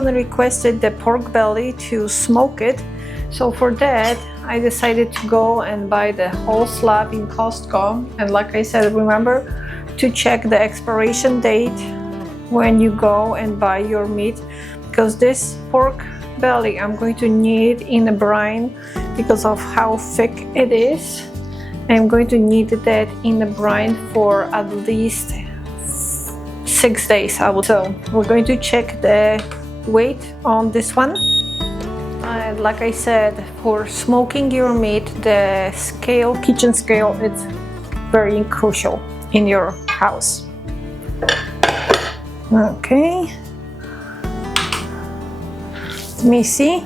husband requested the pork belly to smoke it. So for that, I decided to go and buy the whole slab in Costco. And like I said, remember to check the expiration date when you go and buy your meat, because this pork belly I'm going to need in a brine because of how thick it is. I'm going to need that in the brine for at least 6 days, I would. So we're going to check the weight on this one. And like I said, for smoking your meat, the scale, kitchen scale, it's very crucial in your house. Okay. Let me see.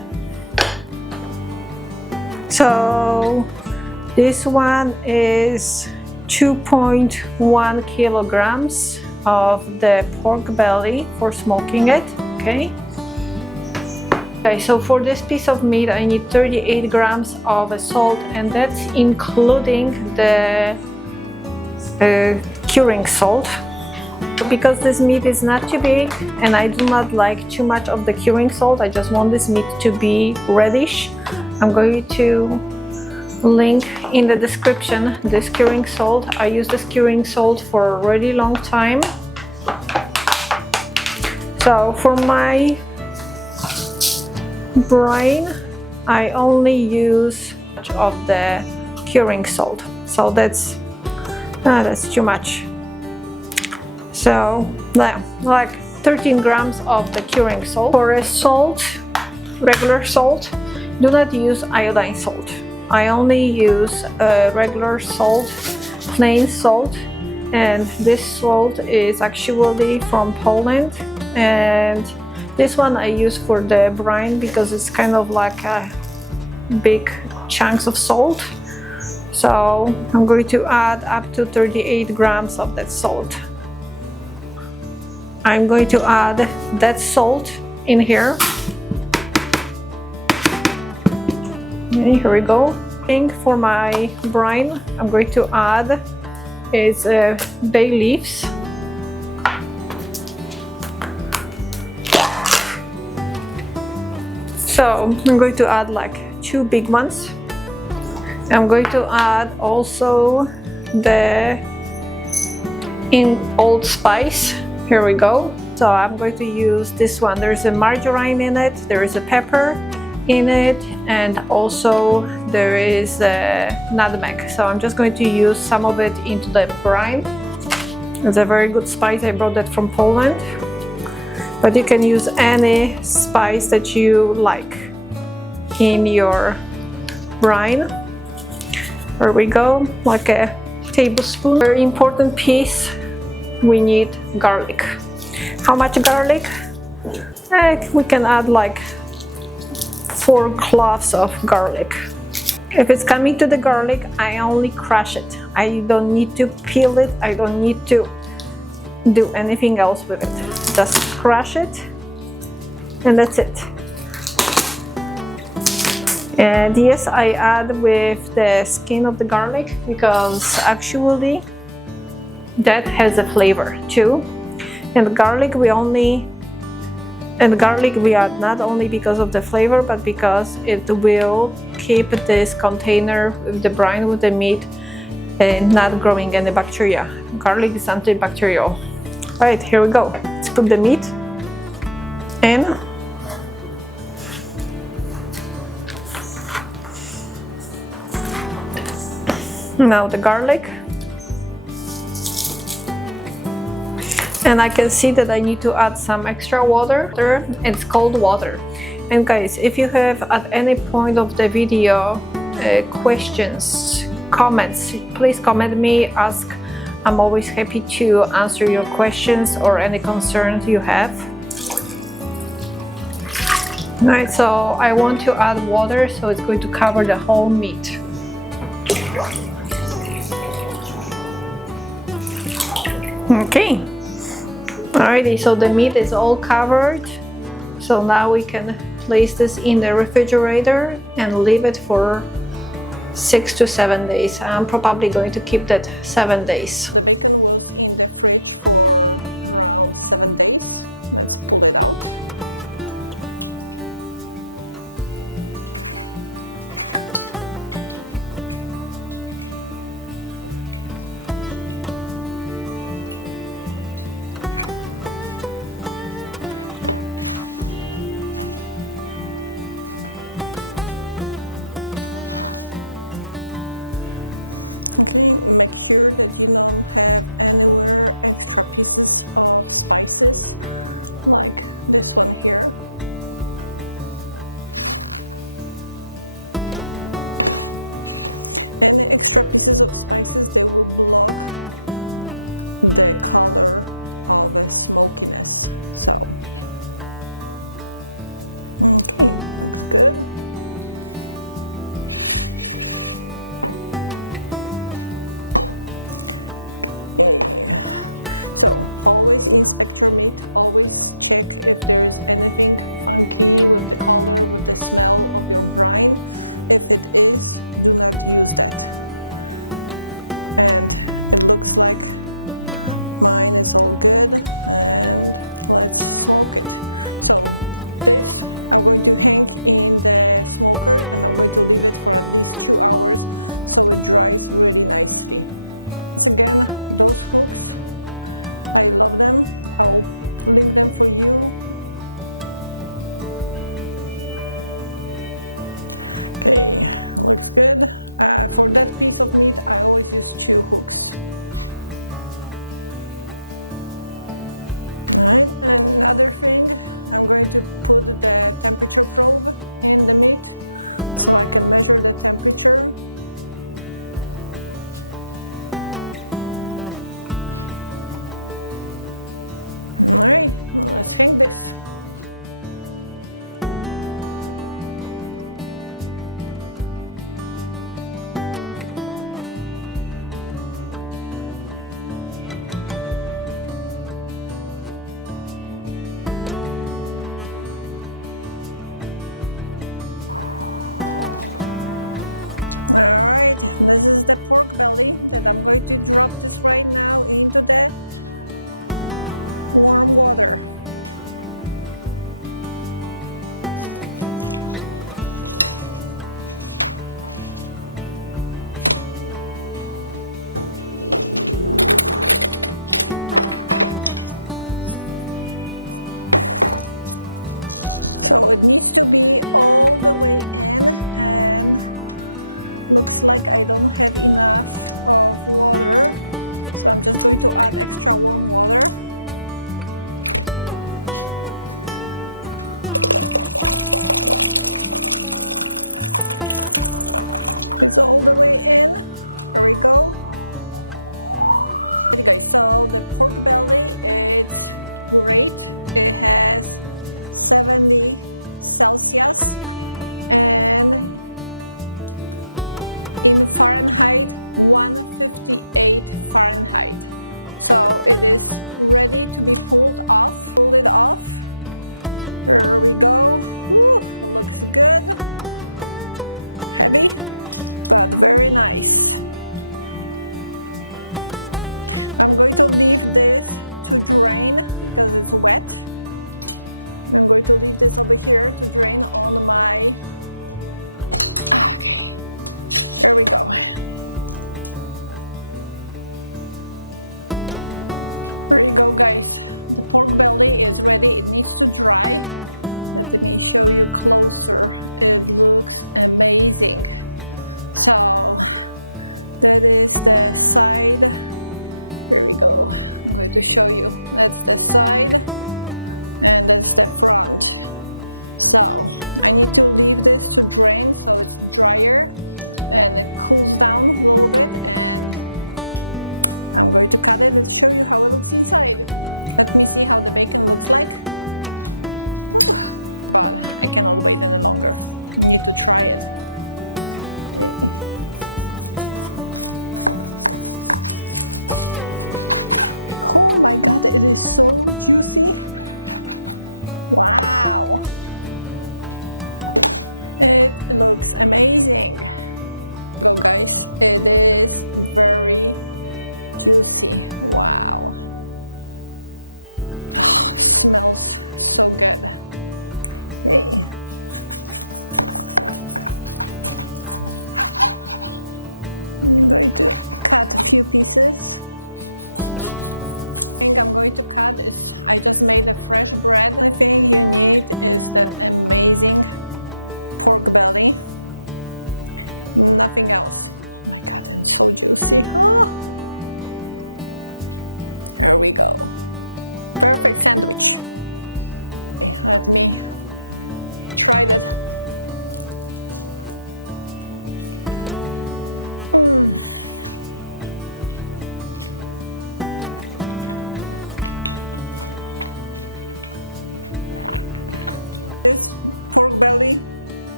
So this one is 2.1 kilograms of the pork belly for smoking it. Okay. Okay, so for this piece of meat, I need 38 grams of salt, and that's including the curing salt. Because this meat is not too big and I do not like too much of the curing salt, I just want this meat to be reddish. I'm going to link in the description this curing salt. I use this curing salt for a really long time. So for my brine, I only use much of the curing salt, so that's too much. So like 13 grams of the curing salt. For a salt, regular salt, do not use iodine salt. I only use regular salt, plain salt, and this salt is actually from Poland, and this one I use for the brine because it's kind of like a big chunks of salt. So I'm going to add up to 38 grams of that salt. I'm going to add that salt in here. Okay, here we go. For my brine, I'm going to add is bay leaves. So I'm going to add like 2 big ones. I'm going to add also the old spice. Here we go. So I'm going to use this one. There's a margarine in it, there is a pepper in it, and also there is a nutmeg. So I'm just going to use some of it into the brine. It's a very good spice. I brought that from Poland. But you can use any spice that you like in your brine. There we go, like a tablespoon. Very important piece, we need garlic. How much garlic? We can add like 4 cloves of garlic. If it's coming to the garlic, I only crush it. I don't need to peel it. I don't need to do anything else with it. Just crush it, and that's it. And yes, I add with the skin of the garlic because actually that has a flavor too. And the garlic we add not only because of the flavor, but because it will keep this container with the brine, with the meat, not growing any bacteria. Garlic is antibacterial. Right, here we go. Let's put the meat in. Now the garlic. And I can see that I need to add some extra water. It's cold water. And guys, if you have at any point of the video questions, comments, please comment me, ask. I'm always happy to answer your questions or any concerns you have. Alright, so I want to add water, so it's going to cover the whole meat. Okay. Alrighty, so the meat is all covered. So now we can place this in the refrigerator and leave it for 6 to 7 days. I'm probably going to keep that 7 days.